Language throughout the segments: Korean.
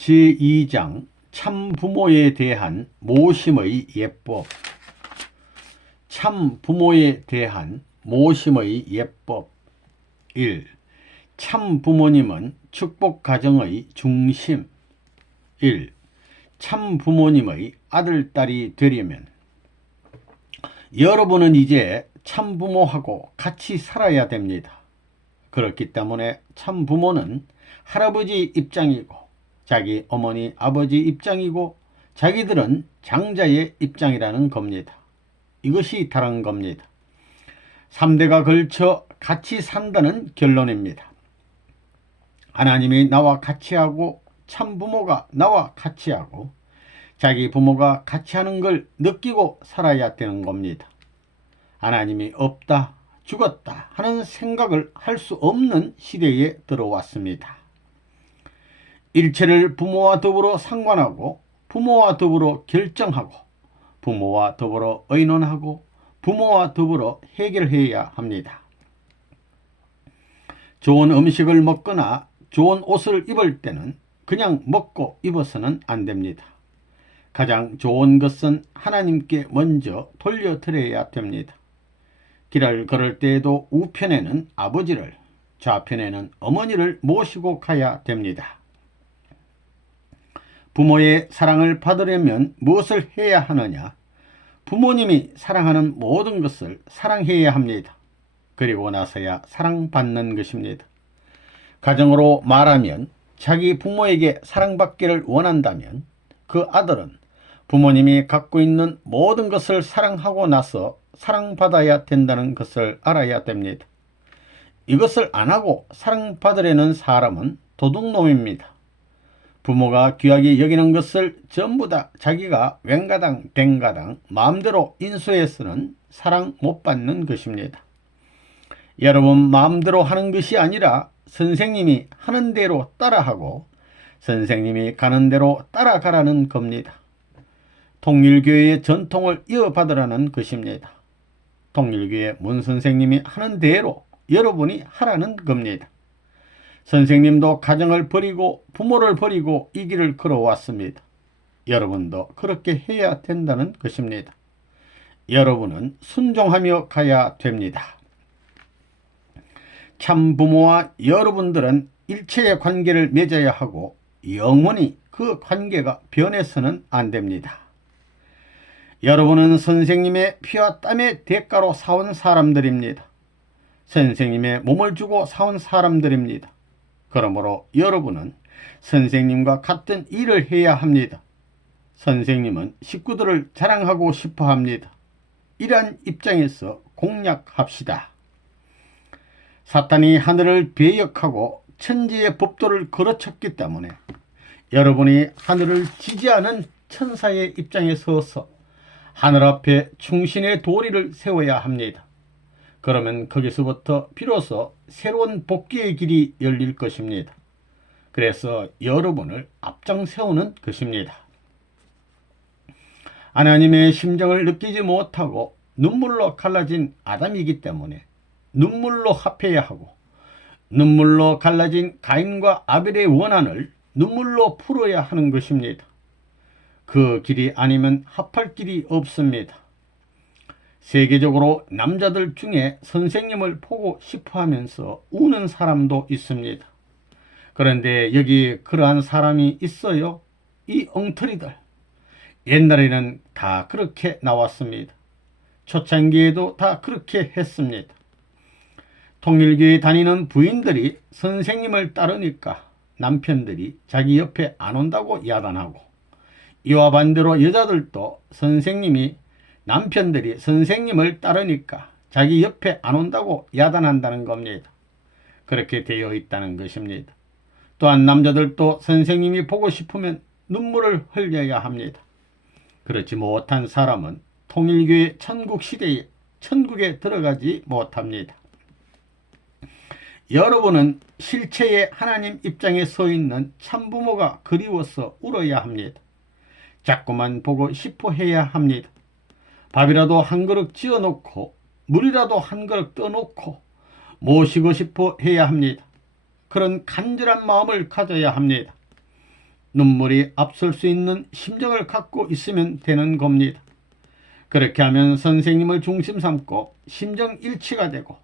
제2장 참부모에 대한 모심의 예법. 참부모에 대한 모심의 예법. 1. 참부모님은 축복가정의 중심. 1. 참부모님의 아들, 딸이 되려면 여러분은 이제 참부모하고 같이 살아야 됩니다. 그렇기 때문에 참부모는 할아버지 입장이고 자기 어머니, 아버지 입장이고 자기들은 장자의 입장이라는 겁니다. 이것이 다른 겁니다. 3대가 걸쳐 같이 산다는 결론입니다. 하나님이 나와 같이 하고 참부모가 나와 같이 하고 자기 부모가 같이 하는 걸 느끼고 살아야 되는 겁니다. 하나님이 없다, 죽었다 하는 생각을 할 수 없는 시대에 들어왔습니다. 일체를 부모와 더불어 상관하고 부모와 더불어 결정하고 부모와 더불어 의논하고 부모와 더불어 해결해야 합니다. 좋은 음식을 먹거나 좋은 옷을 입을 때는 그냥 먹고 입어서는 안 됩니다. 가장 좋은 것은 하나님께 먼저 돌려드려야 됩니다. 길을 걸을 때에도 우편에는 아버지를, 좌편에는 어머니를 모시고 가야 됩니다. 부모의 사랑을 받으려면 무엇을 해야 하느냐? 부모님이 사랑하는 모든 것을 사랑해야 합니다. 그리고 나서야 사랑받는 것입니다. 가정으로 말하면 자기 부모에게 사랑받기를 원한다면 그 아들은 부모님이 갖고 있는 모든 것을 사랑하고 나서 사랑받아야 된다는 것을 알아야 됩니다. 이것을 안 하고 사랑받으려는 사람은 도둑놈입니다. 부모가 귀하게 여기는 것을 전부 다 자기가 웬가당 댕가당 마음대로 인수해서는 사랑 못 받는 것입니다. 여러분 마음대로 하는 것이 아니라 선생님이 하는 대로 따라하고 선생님이 가는 대로 따라가라는 겁니다. 통일교회의 전통을 이어받으라는 것입니다. 통일교회 문선생님이 하는 대로 여러분이 하라는 겁니다. 선생님도 가정을 버리고 부모를 버리고 이 길을 걸어왔습니다. 여러분도 그렇게 해야 된다는 것입니다. 여러분은 순종하며 가야 됩니다. 참부모와 여러분들은 일체의 관계를 맺어야 하고 영원히 그 관계가 변해서는 안 됩니다. 여러분은 선생님의 피와 땀의 대가로 사온 사람들입니다. 선생님의 몸을 주고 사온 사람들입니다. 그러므로 여러분은 선생님과 같은 일을 해야 합니다. 선생님은 식구들을 자랑하고 싶어 합니다. 이러한 입장에서 공략합시다. 사탄이 하늘을 배역하고 천지의 법도를 걸어쳤기 때문에 여러분이 하늘을 지지하는 천사의 입장에 서서 하늘 앞에 충신의 도리를 세워야 합니다. 그러면 거기서부터 비로소 새로운 복귀의 길이 열릴 것입니다. 그래서 여러분을 앞장 세우는 것입니다. 하나님의 심정을 느끼지 못하고 눈물로 갈라진 아담이기 때문에 눈물로 합해야 하고 눈물로 갈라진 가인과 아벨의 원한을 눈물로 풀어야 하는 것입니다. 그 길이 아니면 합할 길이 없습니다. 세계적으로 남자들 중에 선생님을 보고 싶어 하면서 우는 사람도 있습니다. 그런데 여기 그러한 사람이 있어요? 이 엉터리들. 옛날에는 다 그렇게 나왔습니다. 초창기에도 다 그렇게 했습니다. 통일교에 다니는 부인들이 선생님을 따르니까 남편들이 자기 옆에 안 온다고 야단하고, 이와 반대로 여자들도 남편들이 선생님을 따르니까 자기 옆에 안 온다고 야단한다는 겁니다. 그렇게 되어 있다는 것입니다. 또한 남자들도 선생님이 보고 싶으면 눈물을 흘려야 합니다. 그렇지 못한 사람은 통일교의 천국시대에 천국에 들어가지 못합니다. 여러분은 실체의 하나님 입장에 서 있는 참부모가 그리워서 울어야 합니다. 자꾸만 보고 싶어 해야 합니다. 밥이라도 한 그릇 지어놓고 물이라도 한 그릇 떠놓고 모시고 싶어 해야 합니다. 그런 간절한 마음을 가져야 합니다. 눈물이 앞설 수 있는 심정을 갖고 있으면 되는 겁니다. 그렇게 하면 선생님을 중심 삼고 심정 일치가 되고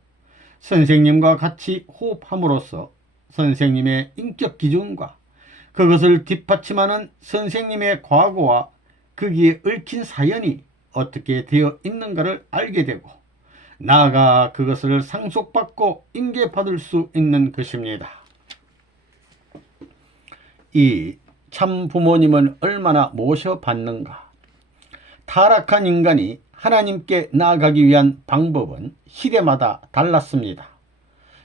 선생님과 같이 호흡함으로써 선생님의 인격 기준과 그것을 뒷받침하는 선생님의 과거와 거기에 얽힌 사연이 어떻게 되어 있는가를 알게 되고 나아가 그것을 상속받고 인계받을 수 있는 것입니다. 이 참 부모님은 얼마나 모셔받는가. 타락한 인간이 하나님께 나아가기 위한 방법은 시대마다 달랐습니다.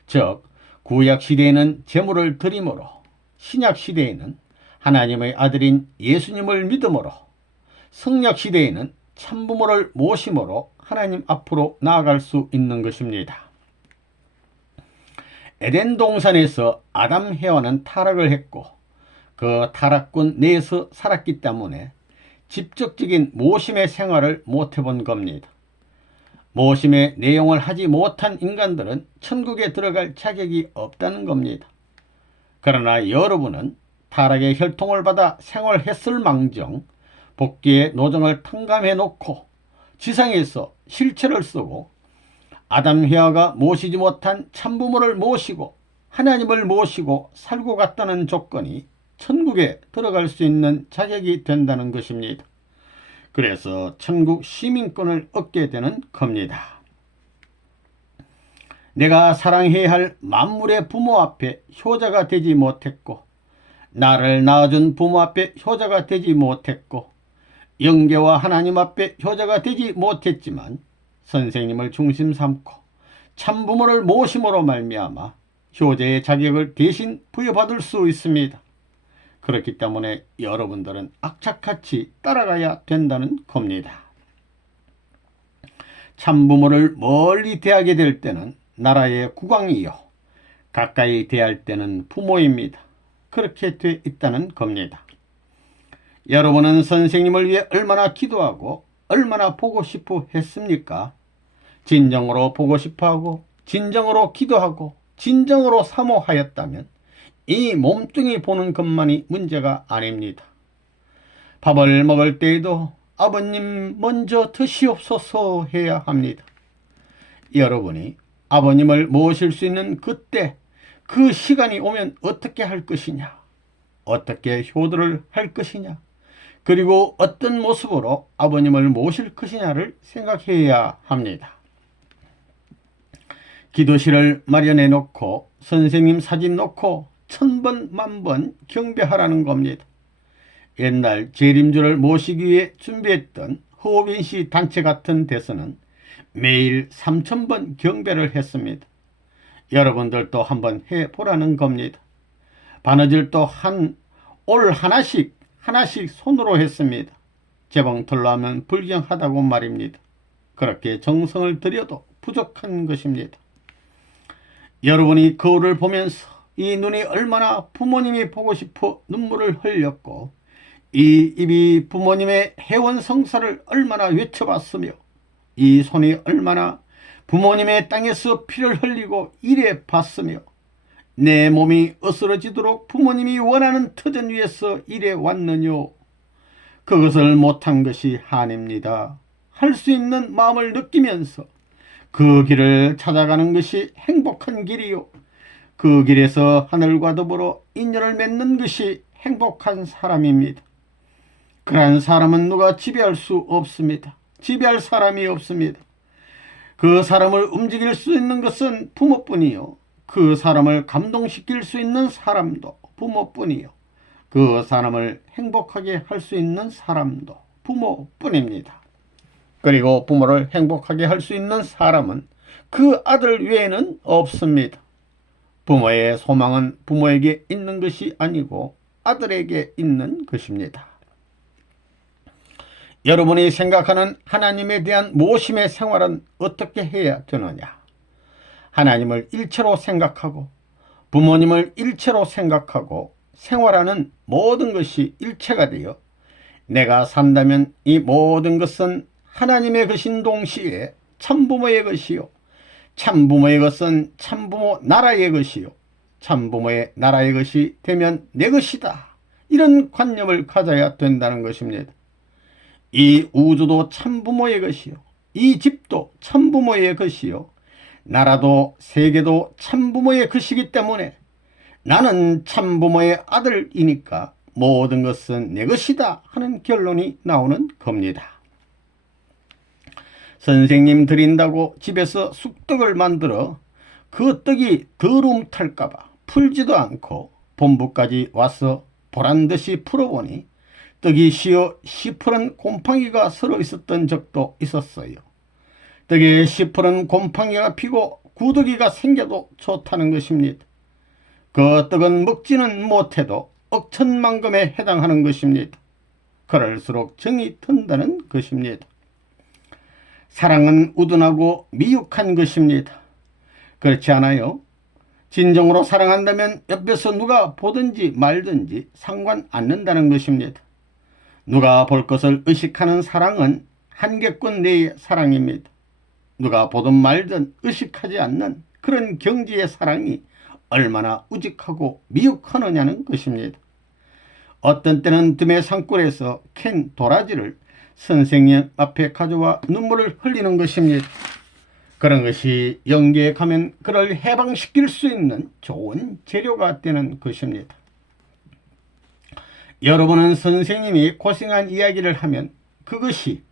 즉 구약 시대에는 제물을 드림으로, 신약 시대에는 하나님의 아들인 예수님을 믿음으로, 성약 시대에는 참부모를 모심으로 하나님 앞으로 나아갈 수 있는 것입니다. 에덴 동산에서 아담 해와는 타락을 했고 그 타락군 내에서 살았기 때문에 직접적인 모심의 생활을 못 해본 겁니다. 모심의 내용을 하지 못한 인간들은 천국에 들어갈 자격이 없다는 겁니다. 그러나 여러분은 타락의 혈통을 받아 생활했을 망정 복귀의 노정을 탕감해 놓고 지상에서 실체를 쓰고 아담 해와가 모시지 못한 참부모를 모시고 하나님을 모시고 살고 갔다는 조건이 천국에 들어갈 수 있는 자격이 된다는 것입니다. 그래서 천국 시민권을 얻게 되는 겁니다. 내가 사랑해야 할 만물의 부모 앞에 효자가 되지 못했고 나를 낳아준 부모 앞에 효자가 되지 못했고 영계와 하나님 앞에 효자가 되지 못했지만 선생님을 중심 삼고 참부모를 모심으로 말미암아 효자의 자격을 대신 부여받을 수 있습니다. 그렇기 때문에 여러분들은 악착같이 따라가야 된다는 겁니다. 참부모를 멀리 대하게 될 때는 나라의 국왕이요 가까이 대할 때는 부모입니다. 그렇게 돼 있다는 겁니다. 여러분은 선생님을 위해 얼마나 기도하고 얼마나 보고 싶어 했습니까? 진정으로 보고 싶어하고 진정으로 기도하고 진정으로 사모하였다면 이 몸뚱이 보는 것만이 문제가 아닙니다. 밥을 먹을 때에도 아버님 먼저 드시옵소서 해야 합니다. 여러분이 아버님을 모실 수 있는 그때 그 시간이 오면 어떻게 할 것이냐, 어떻게 효도를 할 것이냐, 그리고 어떤 모습으로 아버님을 모실 것이냐를 생각해야 합니다. 기도실을 마련해 놓고 선생님 사진 놓고 1000번 만번 경배하라는 겁니다. 옛날 재림주를 모시기 위해 준비했던 허빈시 단체 같은 데서는 매일 3000번 경배를 했습니다. 여러분들도 한번 해보라는 겁니다. 바느질도 올 하나씩 손으로 했습니다. 재봉틀로 하면 불경하다고 말입니다. 그렇게 정성을 들여도 부족한 것입니다. 여러분이 거울을 보면서 이 눈이 얼마나 부모님이 보고 싶어 눈물을 흘렸고 이 입이 부모님의 해원성사를 얼마나 외쳐봤으며 이 손이 얼마나 부모님의 땅에서 피를 흘리고 일해 봤으며 내 몸이 으스러지도록 부모님이 원하는 터전 위에서 일해 왔느뇨. 그것을 못한 것이 한입니다. 할 수 있는 마음을 느끼면서 그 길을 찾아가는 것이 행복한 길이요. 그 길에서 하늘과 더불어 인연을 맺는 것이 행복한 사람입니다. 그러한 사람은 누가 지배할 수 없습니다. 지배할 사람이 없습니다. 그 사람을 움직일 수 있는 것은 부모뿐이요. 그 사람을 감동시킬 수 있는 사람도 부모뿐이요. 그 사람을 행복하게 할 수 있는 사람도 부모뿐입니다. 그리고 부모를 행복하게 할 수 있는 사람은 그 아들 외에는 없습니다. 부모의 소망은 부모에게 있는 것이 아니고 아들에게 있는 것입니다. 여러분이 생각하는 하나님에 대한 모심의 생활은 어떻게 해야 되느냐? 하나님을 일체로 생각하고 부모님을 일체로 생각하고 생활하는 모든 것이 일체가 되어 내가 산다면 이 모든 것은 하나님의 것인 동시에 참부모의 것이요 참부모의 것은 참부모 나라의 것이요 참부모의 나라의 것이 되면 내 것이다. 이런 관념을 가져야 된다는 것입니다. 이 우주도 참부모의 것이요, 이 집도 참부모의 것이요, 나라도 세계도 참부모의 것이기 때문에 나는 참부모의 아들이니까 모든 것은 내 것이다 하는 결론이 나오는 겁니다. 선생님 드린다고 집에서 쑥떡을 만들어 그 떡이 더러움 탈까봐 풀지도 않고 본부까지 와서 보란듯이 풀어보니 떡이 시어 시퍼런 곰팡이가 서러 있었던 적도 있었어요. 떡에 시퍼런 곰팡이가 피고 구더기가 생겨도 좋다는 것입니다. 그 떡은 먹지는 못해도 억천만금에 해당하는 것입니다. 그럴수록 정이 든다는 것입니다. 사랑은 우둔하고 미혹한 것입니다. 그렇지 않아요? 진정으로 사랑한다면 옆에서 누가 보든지 말든지 상관 않는다는 것입니다. 누가 볼 것을 의식하는 사랑은 한계권 내의 사랑입니다. 누가 보든 말든 의식하지 않는 그런 경지의 사랑이 얼마나 우직하고 미혹하느냐는 것입니다. 어떤 때는 등의 산골에서 캔 도라지를 선생님 앞에 가져와 눈물을 흘리는 것입니다. 그런 것이 영계에 가면 그를 해방시킬 수 있는 좋은 재료가 되는 것입니다. 여러분은 선생님이 고생한 이야기를 하면 그것이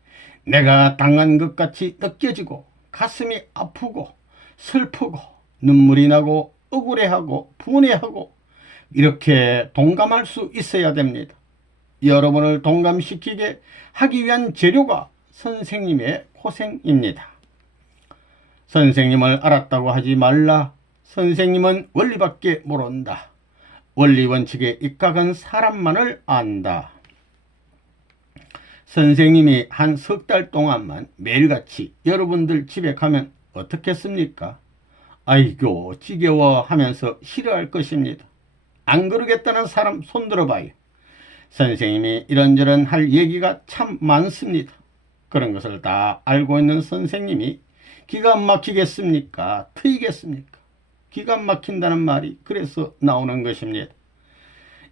내가 당한 것 같이 느껴지고 가슴이 아프고 슬프고 눈물이 나고 억울해하고 분해하고 이렇게 동감할 수 있어야 됩니다. 여러분을 동감시키게 하기 위한 재료가 선생님의 고생입니다. 선생님을 알았다고 하지 말라. 선생님은 원리밖에 모른다. 원리 원칙에 입각한 사람만을 안다. 선생님이 한 석 달 동안만 매일같이 여러분들 집에 가면 어떻겠습니까? 아이고 지겨워 하면서 싫어할 것입니다. 안 그러겠다는 사람 손들어봐요. 선생님이 이런저런 할 얘기가 참 많습니다. 그런 것을 다 알고 있는 선생님이 기가 막히겠습니까? 트이겠습니까? 기가 막힌다는 말이 그래서 나오는 것입니다.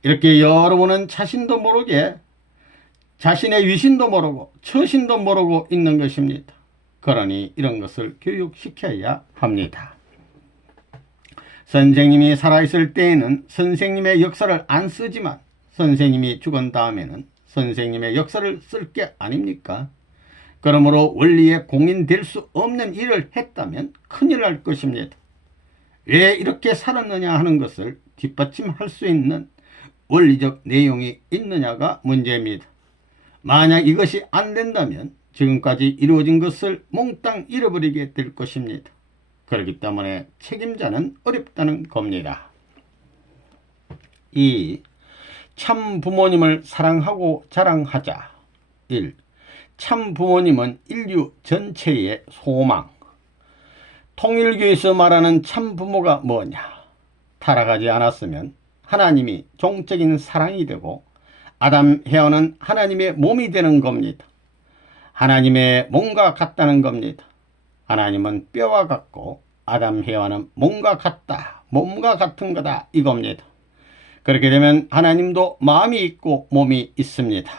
이렇게 여러분은 자신도 모르게 자신의 위신도 모르고 처신도 모르고 있는 것입니다. 그러니 이런 것을 교육시켜야 합니다. 선생님이 살아있을 때에는 선생님의 역사를 안 쓰지만 선생님이 죽은 다음에는 선생님의 역사를 쓸 게 아닙니까? 그러므로 원리에 공인될 수 없는 일을 했다면 큰일 날 것입니다. 왜 이렇게 살았느냐 하는 것을 뒷받침할 수 있는 원리적 내용이 있느냐가 문제입니다. 만약 이것이 안 된다면 지금까지 이루어진 것을 몽땅 잃어버리게 될 것입니다. 그렇기 때문에 책임자는 어렵다는 겁니다. 2. 참 부모님을 사랑하고 자랑하자. 1. 참 부모님은 인류 전체의 소망. 통일교에서 말하는 참 부모가 뭐냐? 타락하지 않았으면 하나님이 종적인 사랑이 되고 아담 헤어는 하나님의 몸이 되는 겁니다. 하나님의 몸과 같다는 겁니다. 하나님은 뼈와 같고 아담 헤어는 몸과 같다, 몸과 같은 거다 이겁니다. 그렇게 되면 하나님도 마음이 있고 몸이 있습니다.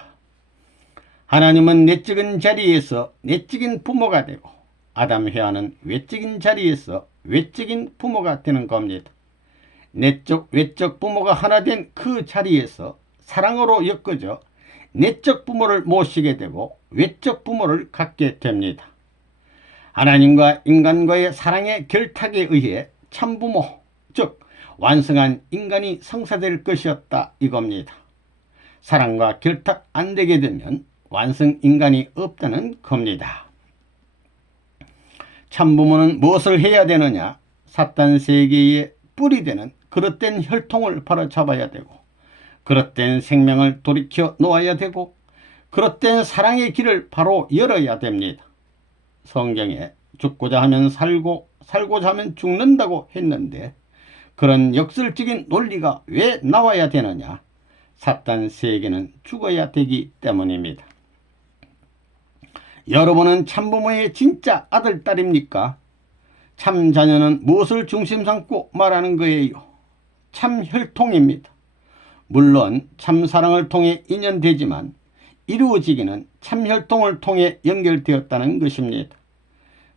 하나님은 내적인 자리에서 내적인 부모가 되고 아담 헤어는 외적인 자리에서 외적인 부모가 되는 겁니다. 내적 외적 부모가 하나 된 그 자리에서 사랑으로 엮어져 내적 부모를 모시게 되고 외적 부모를 갖게 됩니다. 하나님과 인간과의 사랑의 결탁에 의해 참부모, 즉 완성한 인간이 성사될 것이었다 이겁니다. 사랑과 결탁 안 되게 되면 완성 인간이 없다는 겁니다. 참부모는 무엇을 해야 되느냐? 사탄 세계의 뿌리 되는 그릇된 혈통을 바로잡아야 되고 그릇된 생명을 돌이켜 놓아야 되고 그릇된 사랑의 길을 바로 열어야 됩니다. 성경에 죽고자 하면 살고 살고자 하면 죽는다고 했는데 그런 역설적인 논리가 왜 나와야 되느냐? 사탄 세계는 죽어야 되기 때문입니다. 여러분은 참부모의 진짜 아들, 딸입니까? 참 자녀는 무엇을 중심 삼고 말하는 거예요? 참 혈통입니다. 물론 참사랑을 통해 인연되지만 이루어지기는 참혈통을 통해 연결되었다는 것입니다.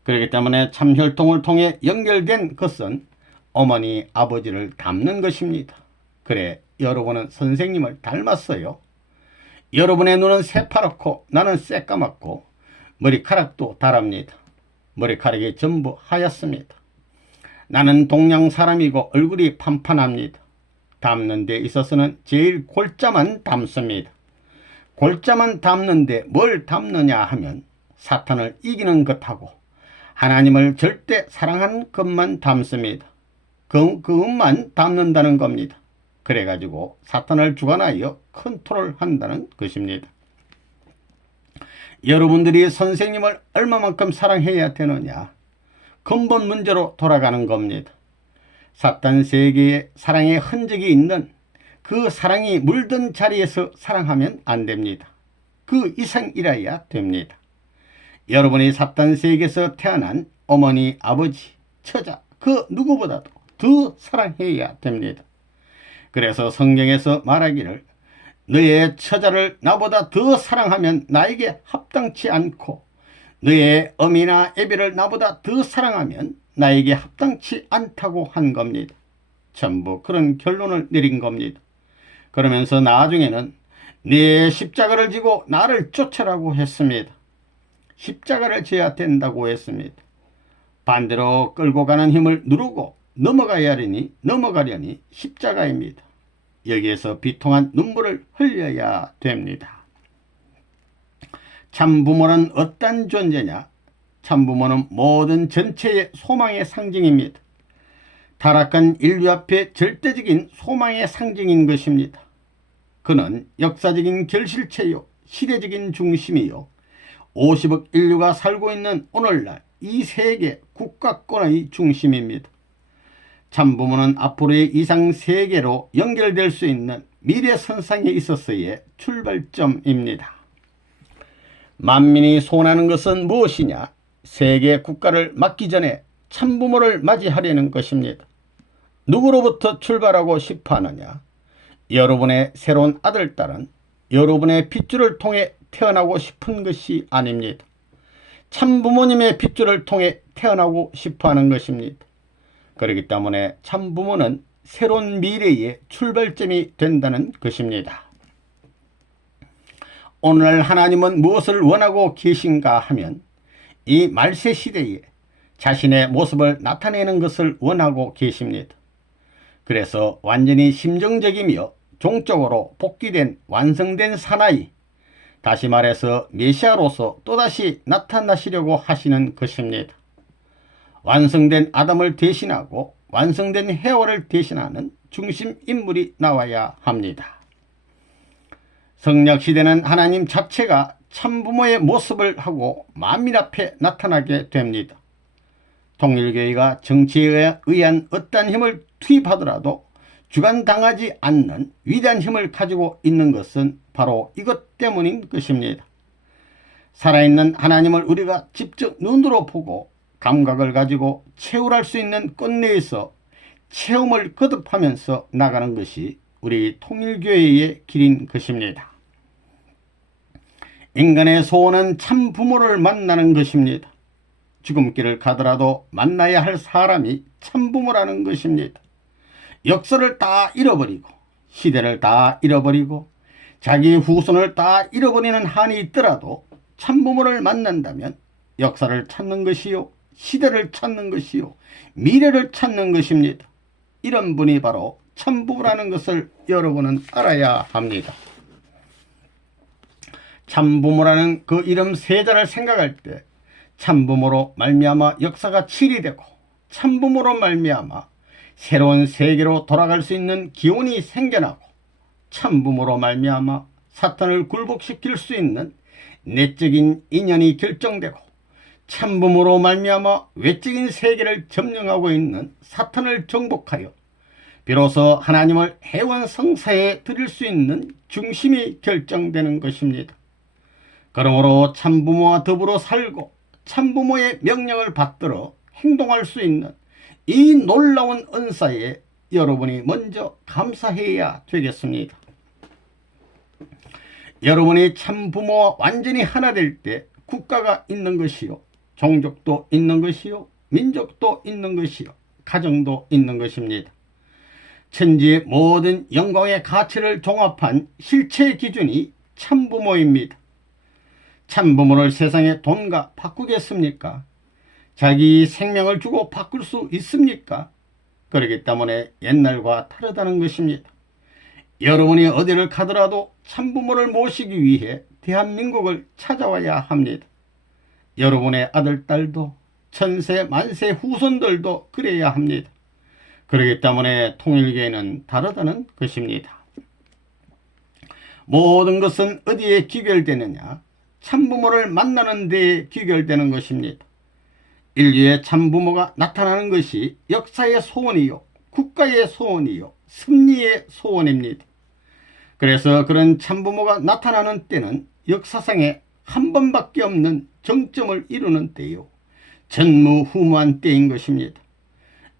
그렇기 때문에 참혈통을 통해 연결된 것은 어머니 아버지를 닮는 것입니다. 그래, 여러분은 선생님을 닮았어요. 여러분의 눈은 새파랗고 나는 새까맣고 머리카락도 다릅니다. 머리카락이 전부 하얗습니다. 나는 동양 사람이고 얼굴이 판판합니다. 닮는 데 있어서는 제일 골자만 닮습니다. 골자만 닮는데 뭘 닮느냐 하면 사탄을 이기는 것하고 하나님을 절대 사랑하는 것만 닮습니다. 그것만 닮는다는 겁니다. 그래가지고 사탄을 주관하여 컨트롤한다는 것입니다. 여러분들이 선생님을 얼마만큼 사랑해야 되느냐? 근본 문제로 돌아가는 겁니다. 사탄 세계에 사랑의 흔적이 있는 그 사랑이 물든 자리에서 사랑하면 안 됩니다. 그 이상이라야 됩니다. 여러분이 사탄 세계에서 태어난 어머니, 아버지, 처자 그 누구보다도 더 사랑해야 됩니다. 그래서 성경에서 말하기를 너의 처자를 나보다 더 사랑하면 나에게 합당치 않고 너의 어미나 애비를 나보다 더 사랑하면 나에게 합당치 않다고 한 겁니다. 전부 그런 결론을 내린 겁니다. 그러면서 나중에는 네 십자가를 지고 나를 쫓으라고 했습니다. 십자가를 져야 된다고 했습니다. 반대로 끌고 가는 힘을 누르고 넘어가려니 십자가입니다. 여기에서 비통한 눈물을 흘려야 됩니다. 참부모는 어떤 존재냐? 참부모는 모든 전체의 소망의 상징입니다. 타락한 인류 앞에 절대적인 소망의 상징인 것입니다. 그는 역사적인 결실체요, 시대적인 중심이요, 50억 인류가 살고 있는 오늘날 이 세계 국가권의 중심입니다. 참부모는 앞으로의 이상 세계로 연결될 수 있는 미래선상에 있어서의 출발점입니다. 만민이 소원하는 것은 무엇이냐? 세계 국가를 맡기 전에 참부모를 맞이하려는 것입니다. 누구로부터 출발하고 싶어 하느냐? 여러분의 새로운 아들, 딸은 여러분의 핏줄을 통해 태어나고 싶은 것이 아닙니다. 참부모님의 핏줄을 통해 태어나고 싶어 하는 것입니다. 그렇기 때문에 참부모는 새로운 미래의 출발점이 된다는 것입니다. 오늘날 하나님은 무엇을 원하고 계신가 하면 이 말세 시대에 자신의 모습을 나타내는 것을 원하고 계십니다. 그래서 완전히 심정적이며 종적으로 복귀된 완성된 사나이, 다시 말해서 메시아로서 또다시 나타나시려고 하시는 것입니다. 완성된 아담을 대신하고 완성된 해와를 대신하는 중심 인물이 나와야 합니다. 성약시대는 하나님 자체가 참부모의 모습을 하고 만민 앞에 나타나게 됩니다. 통일교회가 정치에 의한 어떠한 힘을 투입하더라도 주관당하지 않는 위대한 힘을 가지고 있는 것은 바로 이것 때문인 것입니다. 살아있는 하나님을 우리가 직접 눈으로 보고 감각을 가지고 체험할 수 있는 꽃내에서 체험을 거듭하면서 나가는 것이 우리 통일교회의 길인 것입니다. 인간의 소원은 참 부모를 만나는 것입니다. 죽음길을 가더라도 만나야 할 사람이 참 부모라는 것입니다. 역사를 다 잃어버리고 시대를 다 잃어버리고 자기 후손을 다 잃어버리는 한이 있더라도 참 부모를 만난다면 역사를 찾는 것이요, 시대를 찾는 것이요, 미래를 찾는 것입니다. 이런 분이 바로 참부모라는 것을 여러분은 알아야 합니다. 참부모라는 그 이름 세 자를 생각할 때 참부모로 말미암아 역사가 치리되고 참부모로 말미암아 새로운 세계로 돌아갈 수 있는 기운이 생겨나고 참부모로 말미암아 사탄을 굴복시킬 수 있는 내적인 인연이 결정되고 참부모로 말미암아 외적인 세계를 점령하고 있는 사탄을 정복하여 비로소 하나님을 해원 성사에 드릴 수 있는 중심이 결정되는 것입니다. 그러므로 참부모와 더불어 살고 참부모의 명령을 받들어 행동할 수 있는 이 놀라운 은사에 여러분이 먼저 감사해야 되겠습니다. 여러분이 참 부모와 완전히 하나 될 때 국가가 있는 것이요, 종족도 있는 것이요, 민족도 있는 것이요, 가정도 있는 것입니다. 천지의 모든 영광의 가치를 종합한 실체 기준이 참부모입니다. 참부모를 세상의 돈과 바꾸겠습니까? 자기 생명을 주고 바꿀 수 있습니까? 그렇기 때문에 옛날과 다르다는 것입니다. 여러분이 어디를 가더라도 참부모를 모시기 위해 대한민국을 찾아와야 합니다. 여러분의 아들, 딸도 천세 만세 후손들도 그래야 합니다. 그렇기 때문에 통일교회는 다르다는 것입니다. 모든 것은 어디에 귀결되느냐? 참부모를 만나는 데에 귀결되는 것입니다. 인류의 참부모가 나타나는 것이 역사의 소원이요, 국가의 소원이요, 승리의 소원입니다. 그래서 그런 참부모가 나타나는 때는 역사상에 한 번밖에 없는 정점을 이루는 때요, 전무후무한 때인 것입니다.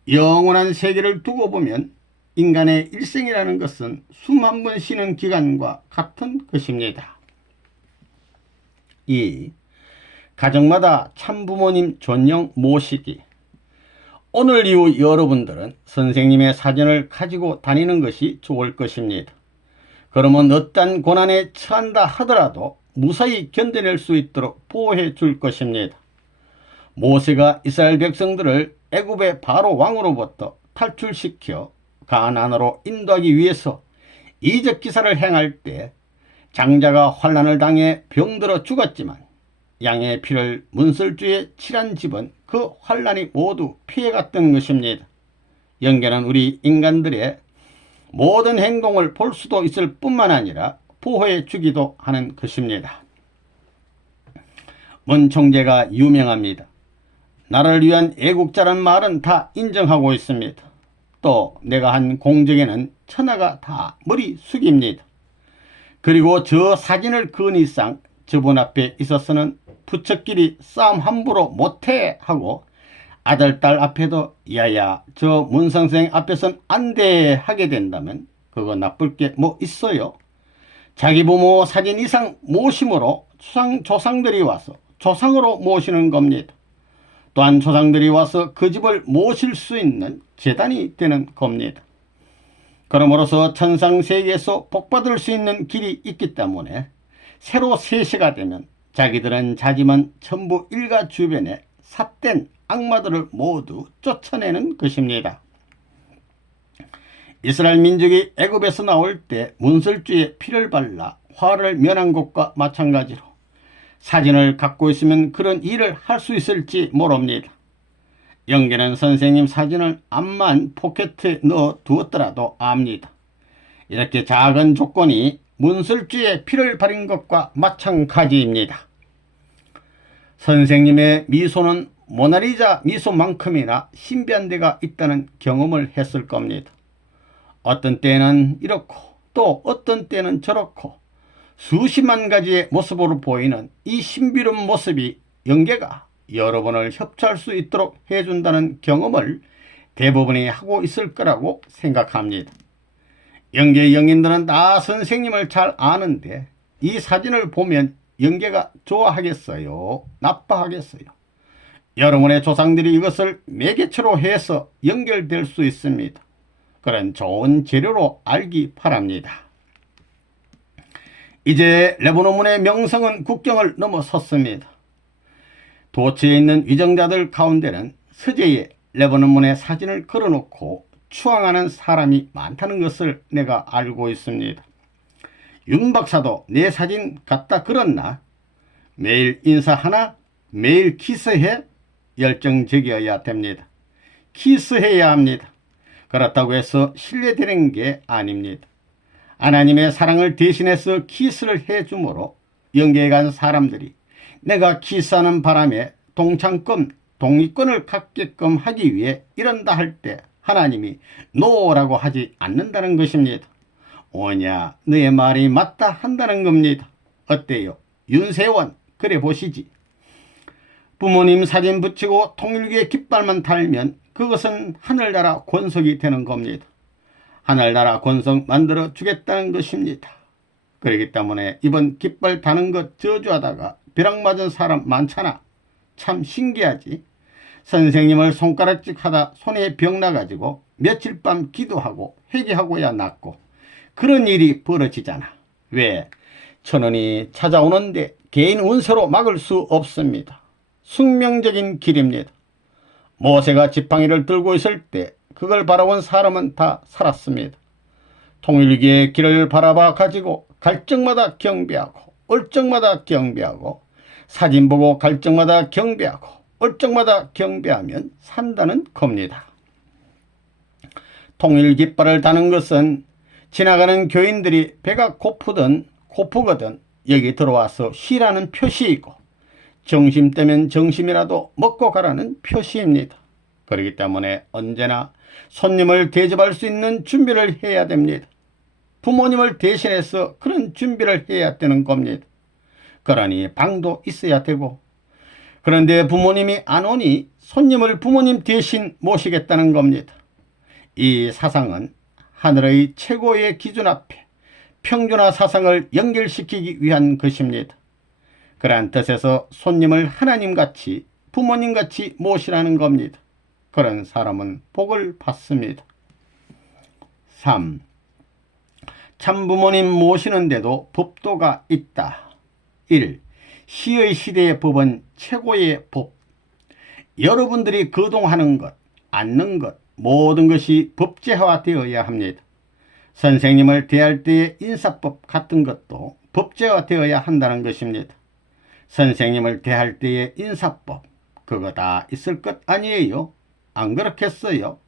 영원한 세계를 두고 보면 인간의 일생이라는 것은 숨 한 번 쉬는 기간과 같은 것입니다. 2. 가정마다 참부모님 존영 모시기. 오늘 이후 여러분들은 선생님의 사진을 가지고 다니는 것이 좋을 것입니다. 그러면 어떤 고난에 처한다 하더라도 무사히 견뎌낼 수 있도록 보호해 줄 것입니다. 모세가 이스라엘 백성들을 애굽의 바로 왕으로부터 탈출시켜 가나안으로 인도하기 위해서 이적 기사를 행할 때 장자가 환난을 당해 병들어 죽었지만 양의 피를 문설주에 칠한 집은 그 환난이 모두 피해갔던 것입니다. 영계는 우리 인간들의 모든 행동을 볼 수도 있을 뿐만 아니라 보호해 주기도 하는 것입니다. 문 총재가 유명합니다. 나를 위한 애국자란 말은 다 인정하고 있습니다. 또 내가 한 공적에는 천하가 다 머리 숙입니다. 그리고 저 사진을 건 이상 저분 앞에 있어서는 부처끼리 싸움 함부로 못해 하고 아들, 딸 앞에도 야야 저 문선생 앞에선 안 돼 하게 된다면 그거 나쁠 게 뭐 있어요? 자기 부모 사진 이상 모심으로 조상들이 와서 조상으로 모시는 겁니다. 또한 조상들이 와서 그 집을 모실 수 있는 재단이 되는 겁니다. 그러므로서 천상세계에서 복받을 수 있는 길이 있기 때문에 새로 세시가 되면 자기들은 자지만 전부 일가 주변에 삿된 악마들을 모두 쫓아내는 것입니다. 이스라엘 민족이 애굽에서 나올 때 문설주에 피를 발라 화를 면한 것과 마찬가지로 사진을 갖고 있으면 그런 일을 할 수 있을지 모릅니다. 영계는 선생님 사진을 암만 포켓에 넣어 두었더라도 압니다. 이렇게 작은 조건이 문설주에 피를 바린 것과 마찬가지입니다. 선생님의 미소는 모나리자 미소만큼이나 신비한 데가 있다는 경험을 했을 겁니다. 어떤 때는 이렇고 또 어떤 때는 저렇고 수십만 가지의 모습으로 보이는 이 신비로운 모습이 영계가 여러분을 협조할 수 있도록 해준다는 경험을 대부분이 하고 있을 거라고 생각합니다. 영계 영인들은 다 선생님을 잘 아는데 이 사진을 보면 영계가 좋아하겠어요? 나빠하겠어요? 여러분의 조상들이 이것을 매개체로 해서 연결될 수 있습니다. 그런 좋은 재료로 알기 바랍니다. 이제 레바논문의 명성은 국경을 넘어섰습니다. 도처에 있는 위정자들 가운데는 서재에 레바논문의 사진을 걸어놓고 추앙하는 사람이 많다는 것을 내가 알고 있습니다. 윤 박사도 내 사진 갖다 걸었나? 매일 인사하나? 매일 키스해? 열정적이어야 됩니다. 키스해야 합니다. 그렇다고 해서 신뢰되는 게 아닙니다. 하나님의 사랑을 대신해서 키스를 해주므로 영계에 간 사람들이 내가 키스하는 바람에 동의권을 갖게끔 하기 위해 이런다 할 때 하나님이 노라고 하지 않는다는 것입니다. 오냐 너의 말이 맞다 한다는 겁니다. 어때요? 윤세원 그래 보시지. 부모님 사진 붙이고 통일교의 깃발만 달면 그것은 하늘나라 권속이 되는 겁니다. 하늘나라 권속 만들어 주겠다는 것입니다. 그렇기 때문에 이번 깃발 다는 것 저주하다가 벼락 맞은 사람 많잖아. 참 신기하지. 선생님을 손가락질 하다 손에 병 나가지고 며칠 밤 기도하고 회개하고야 낫고 그런 일이 벌어지잖아. 왜? 천원이 찾아오는데 개인 운세로 막을 수 없습니다. 숙명적인 길입니다. 모세가 지팡이를 들고 있을 때 그걸 바라본 사람은 다 살았습니다. 통일기의 길을 바라봐 가지고 갈 적마다 경배하고 올 적마다 경배하고 사진 보고 갈 적마다 경배하고 올 적마다 경배하면 산다는 겁니다. 통일 깃발을 다는 것은 지나가는 교인들이 배가 고프거든 여기 들어와서 쉬라는 표시이고 정심되면 정심이라도 먹고 가라는 표시입니다. 그렇기 때문에 언제나 손님을 대접할 수 있는 준비를 해야 됩니다. 부모님을 대신해서 그런 준비를 해야 되는 겁니다. 그러니 방도 있어야 되고 그런데 부모님이 안 오니 손님을 부모님 대신 모시겠다는 겁니다. 이 사상은 하늘의 최고의 기준 앞에 평준화 사상을 연결시키기 위한 것입니다. 그러한 뜻에서 손님을 하나님같이 부모님같이 모시라는 겁니다. 그런 사람은 복을 받습니다. 3. 참부모님 모시는데도 법도가 있다. 1. 시의 시대의 법은 최고의 법. 여러분들이 거동하는 것, 앉는 것, 모든 것이 법제화되어야 합니다. 선생님을 대할 때의 인사법 같은 것도 법제화되어야 한다는 것입니다. 선생님을 대할 때의 인사법, 그거 다 있을 것 아니에요? 안 그렇겠어요?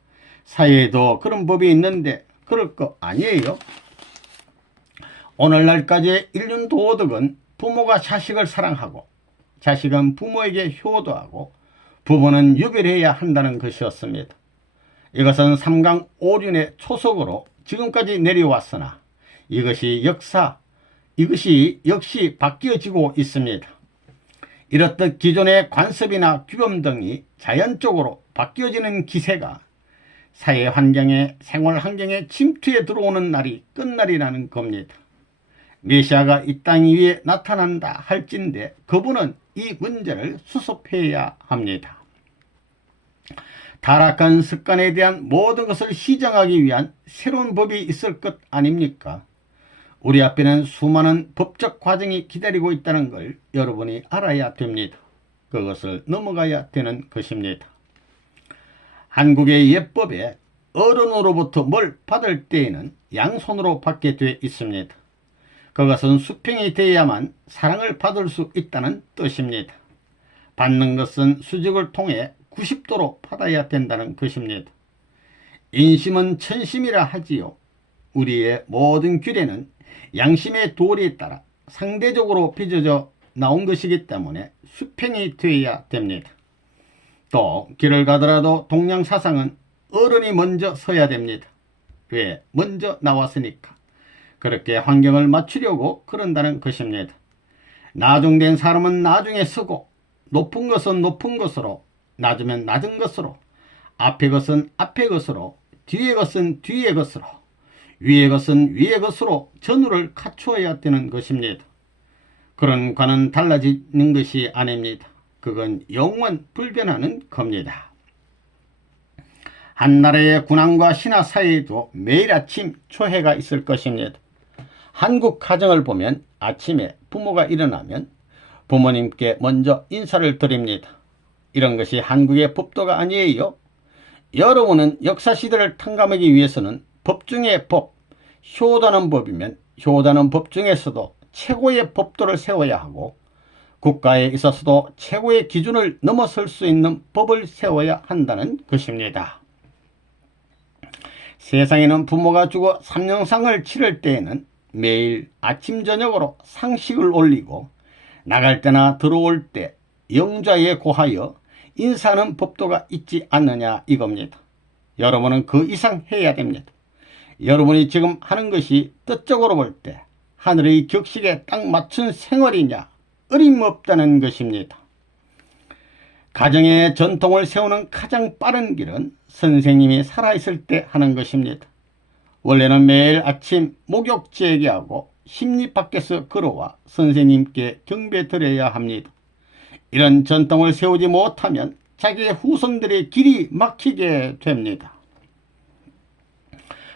사회에도 그런 법이 있는데 그럴 거 아니에요? 오늘날까지의 인륜 도덕은 부모가 자식을 사랑하고 자식은 부모에게 효도하고 부모는 유별해야 한다는 것이었습니다. 이것은 삼강 오륜의 초석으로 지금까지 내려왔으나 이것이 역시 바뀌어지고 있습니다. 이렇듯 기존의 관습이나 규범 등이 자연적으로 바뀌어지는 기세가 사회 환경에 생활 환경에 침투해 들어오는 날이 끝날이라는 겁니다. 메시아가 이 땅 위에 나타난다 할진대 그분은 이 문제를 수습해야 합니다. 타락한 습관에 대한 모든 것을 시정하기 위한 새로운 법이 있을 것 아닙니까? 우리 앞에는 수많은 법적 과정이 기다리고 있다는 걸 여러분이 알아야 됩니다. 그것을 넘어가야 되는 것입니다. 한국의 예법에 어른으로부터 뭘 받을 때에는 양손으로 받게 돼 있습니다. 그것은 수평이 되어야만 사랑을 받을 수 있다는 뜻입니다. 받는 것은 수직을 통해 90도로 받아야 된다는 것입니다. 인심은 천심이라 하지요. 우리의 모든 규례는 양심의 도리에 따라 상대적으로 빚어져 나온 것이기 때문에 수평이 되어야 됩니다. 또 길을 가더라도 동양사상은 어른이 먼저 서야 됩니다. 왜? 먼저 나왔으니까. 그렇게 환경을 맞추려고 그런다는 것입니다. 나중된 사람은 나중에 서고 높은 것은 높은 것으로 낮으면 낮은 것으로 앞의 것은 앞의 것으로 뒤의 것은 뒤의 것으로 위의 것은 위의 것으로 전우를 갖추어야 되는 것입니다. 그런 과는 달라지는 것이 아닙니다. 그건 영원 불변하는 겁니다. 한나라의 군왕과 신하 사이에도 매일 아침 초회가 있을 것입니다. 한국 가정을 보면 아침에 부모가 일어나면 부모님께 먼저 인사를 드립니다. 이런 것이 한국의 법도가 아니에요. 여러분은 역사시대를 탕감하기 위해서는 법 중의 법, 효도하는 법이면 효도하는 법 중에서도 최고의 법도를 세워야 하고 국가에 있어서도 최고의 기준을 넘어설 수 있는 법을 세워야 한다는 것입니다. 세상에는 부모가 죽어 삼령상을 치를 때에는 매일 아침 저녁으로 상식을 올리고 나갈 때나 들어올 때 영좌에 고하여 인사하는 법도가 있지 않느냐 이겁니다. 여러분은 그 이상 해야 됩니다. 여러분이 지금 하는 것이 뜻적으로 볼 때 하늘의 격식에 딱 맞춘 생활이냐 어림없다는 것입니다. 가정의 전통을 세우는 가장 빠른 길은 선생님이 살아있을 때 하는 것입니다. 원래는 매일 아침 목욕 재개하고 심리 밖에서 걸어와 선생님께 경배 드려야 합니다. 이런 전통을 세우지 못하면 자기의 후손들의 길이 막히게 됩니다.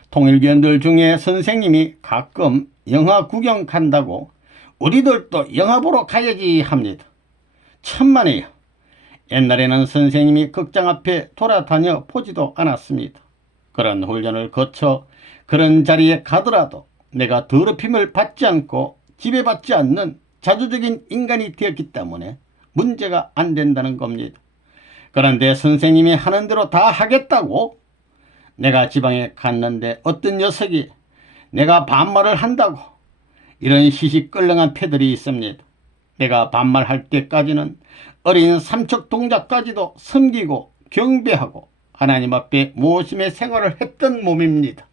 통일교원들 중에 선생님이 가끔 영화 구경 간다고 우리들도 영화 보러 가야지 합니다. 천만에요. 옛날에는 선생님이 극장 앞에 돌아다녀 보지도 않았습니다. 그런 훈련을 거쳐 그런 자리에 가더라도 내가 더럽힘을 받지 않고 지배받지 않는 자주적인 인간이 되었기 때문에 문제가 안 된다는 겁니다. 그런데 선생님이 하는 대로 다 하겠다고 내가 지방에 갔는데 어떤 녀석이 내가 반말을 한다고 이런 시시껄렁한 패들이 있습니다. 내가 반말할 때까지는 어린 삼척 동자까지도 섬기고 경배하고 하나님 앞에 모심의 생활을 했던 몸입니다.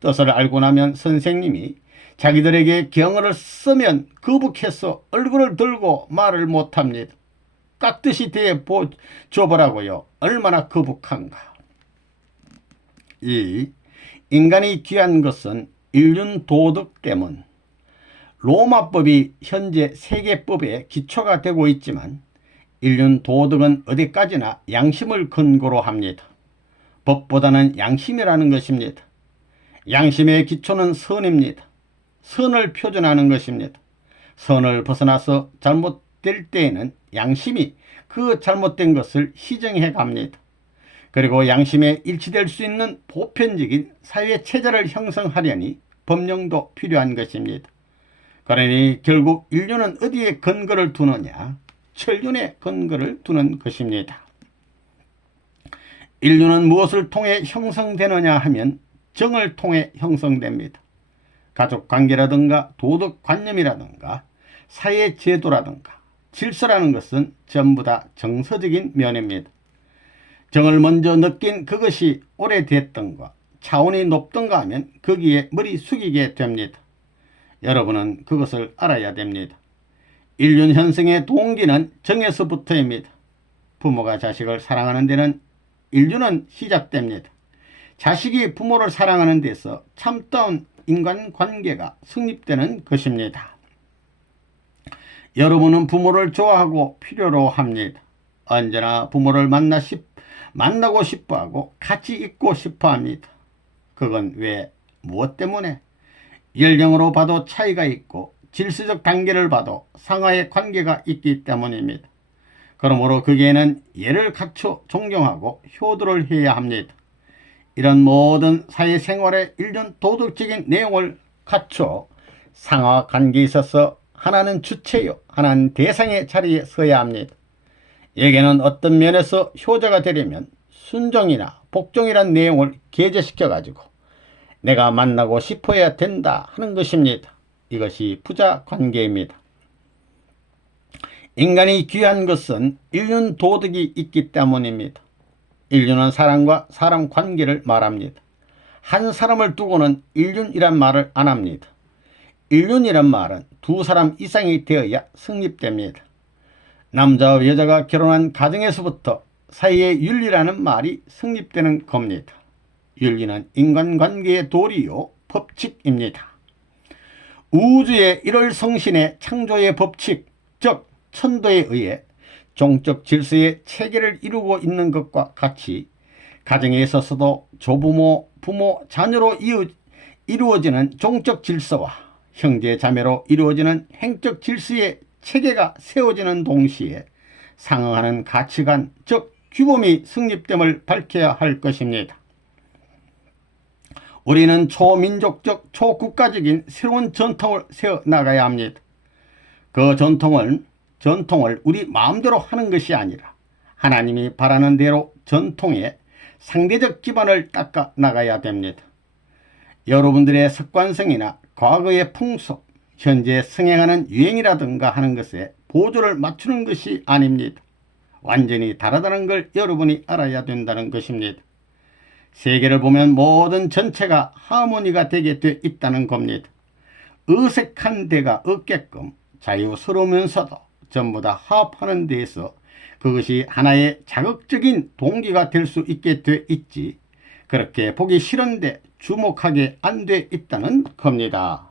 뜻을 알고 나면 선생님이 자기들에게 경어를 쓰면 거북해서 얼굴을 들고 말을 못합니다. 깍듯이 대줘보라고요. 얼마나 거북한가. 이 인간이 귀한 것은 인륜도덕 때문. 로마법이 현재 세계법의 기초가 되고 있지만 인륜도덕은 어디까지나 양심을 근거로 합니다. 법보다는 양심이라는 것입니다. 양심의 기초는 선입니다. 선을 표준하는 것입니다. 선을 벗어나서 잘못될 때에는 양심이 그 잘못된 것을 시정해 갑니다. 그리고 양심에 일치될 수 있는 보편적인 사회체제를 형성하려니 법령도 필요한 것입니다. 그러니 결국 인륜은 어디에 근거를 두느냐? 천륜에 근거를 두는 것입니다. 인륜은 무엇을 통해 형성되느냐 하면 정을 통해 형성됩니다. 가족관계라든가 도덕관념이라든가 사회제도라든가 질서라는 것은 전부 다 정서적인 면입니다. 정을 먼저 느낀 그것이 오래됐던가 차원이 높던가 하면 거기에 머리 숙이게 됩니다. 여러분은 그것을 알아야 됩니다. 인륜 현성의 동기는 정에서부터입니다. 부모가 자식을 사랑하는 데는 인륜은 시작됩니다. 자식이 부모를 사랑하는 데서 참다운 인간관계가 성립되는 것입니다. 여러분은 부모를 좋아하고 필요로 합니다. 언제나 부모를 만나고 싶어하고 같이 있고 싶어합니다. 그건 왜 무엇 때문에? 연령으로 봐도 차이가 있고 질서적 단계를 봐도 상하의 관계가 있기 때문입니다. 그러므로 거기에는 예를 갖춰 존경하고 효도를 해야 합니다. 이런 모든 사회생활의 일련 도덕적인 내용을 갖춰 상하 관계에 있어서 하나는 주체요, 하나는 대상의 자리에 서야 합니다. 여기에는 어떤 면에서 효자가 되려면 순종이나 복종이란 내용을 게재시켜 가지고 내가 만나고 싶어야 된다 하는 것입니다. 이것이 부자관계입니다. 인간이 귀한 것은 인륜 도덕이 있기 때문입니다. 인륜은 사람과 사람 관계를 말합니다. 한 사람을 두고는 인륜이란 말을 안 합니다. 인륜이란 말은 두 사람 이상이 되어야 성립됩니다. 남자와 여자가 결혼한 가정에서부터 사이의 윤리라는 말이 성립되는 겁니다. 윤리는 인간관계의 도리요 법칙입니다. 우주의 일월성신의 창조의 법칙, 즉 천도에 의해 종적 질서의 체계를 이루고 있는 것과 같이 가정에 있어서도 조부모, 부모, 자녀로 이루어지는 종적 질서와 형제, 자매로 이루어지는 행적 질서의 체계가 세워지는 동시에 상응하는 가치관, 즉 규범이 성립됨을 밝혀야 할 것입니다. 우리는 초민족적, 초국가적인 새로운 전통을 세워나가야 합니다. 그 전통을 우리 마음대로 하는 것이 아니라 하나님이 바라는 대로 전통의 상대적 기반을 닦아 나가야 됩니다. 여러분들의 습관성이나 과거의 풍속, 현재 성행하는 유행이라든가 하는 것에 보조를 맞추는 것이 아닙니다. 완전히 다르다는 걸 여러분이 알아야 된다는 것입니다. 세계를 보면 모든 전체가 하모니가 되게 돼 있다는 겁니다. 어색한 데가 없게끔 자유스러우면서도 전부 다 화합하는 데에서 그것이 하나의 자극적인 동기가 될 수 있게 돼 있지, 그렇게 보기 싫은데 주목하게 안 돼 있다는 겁니다.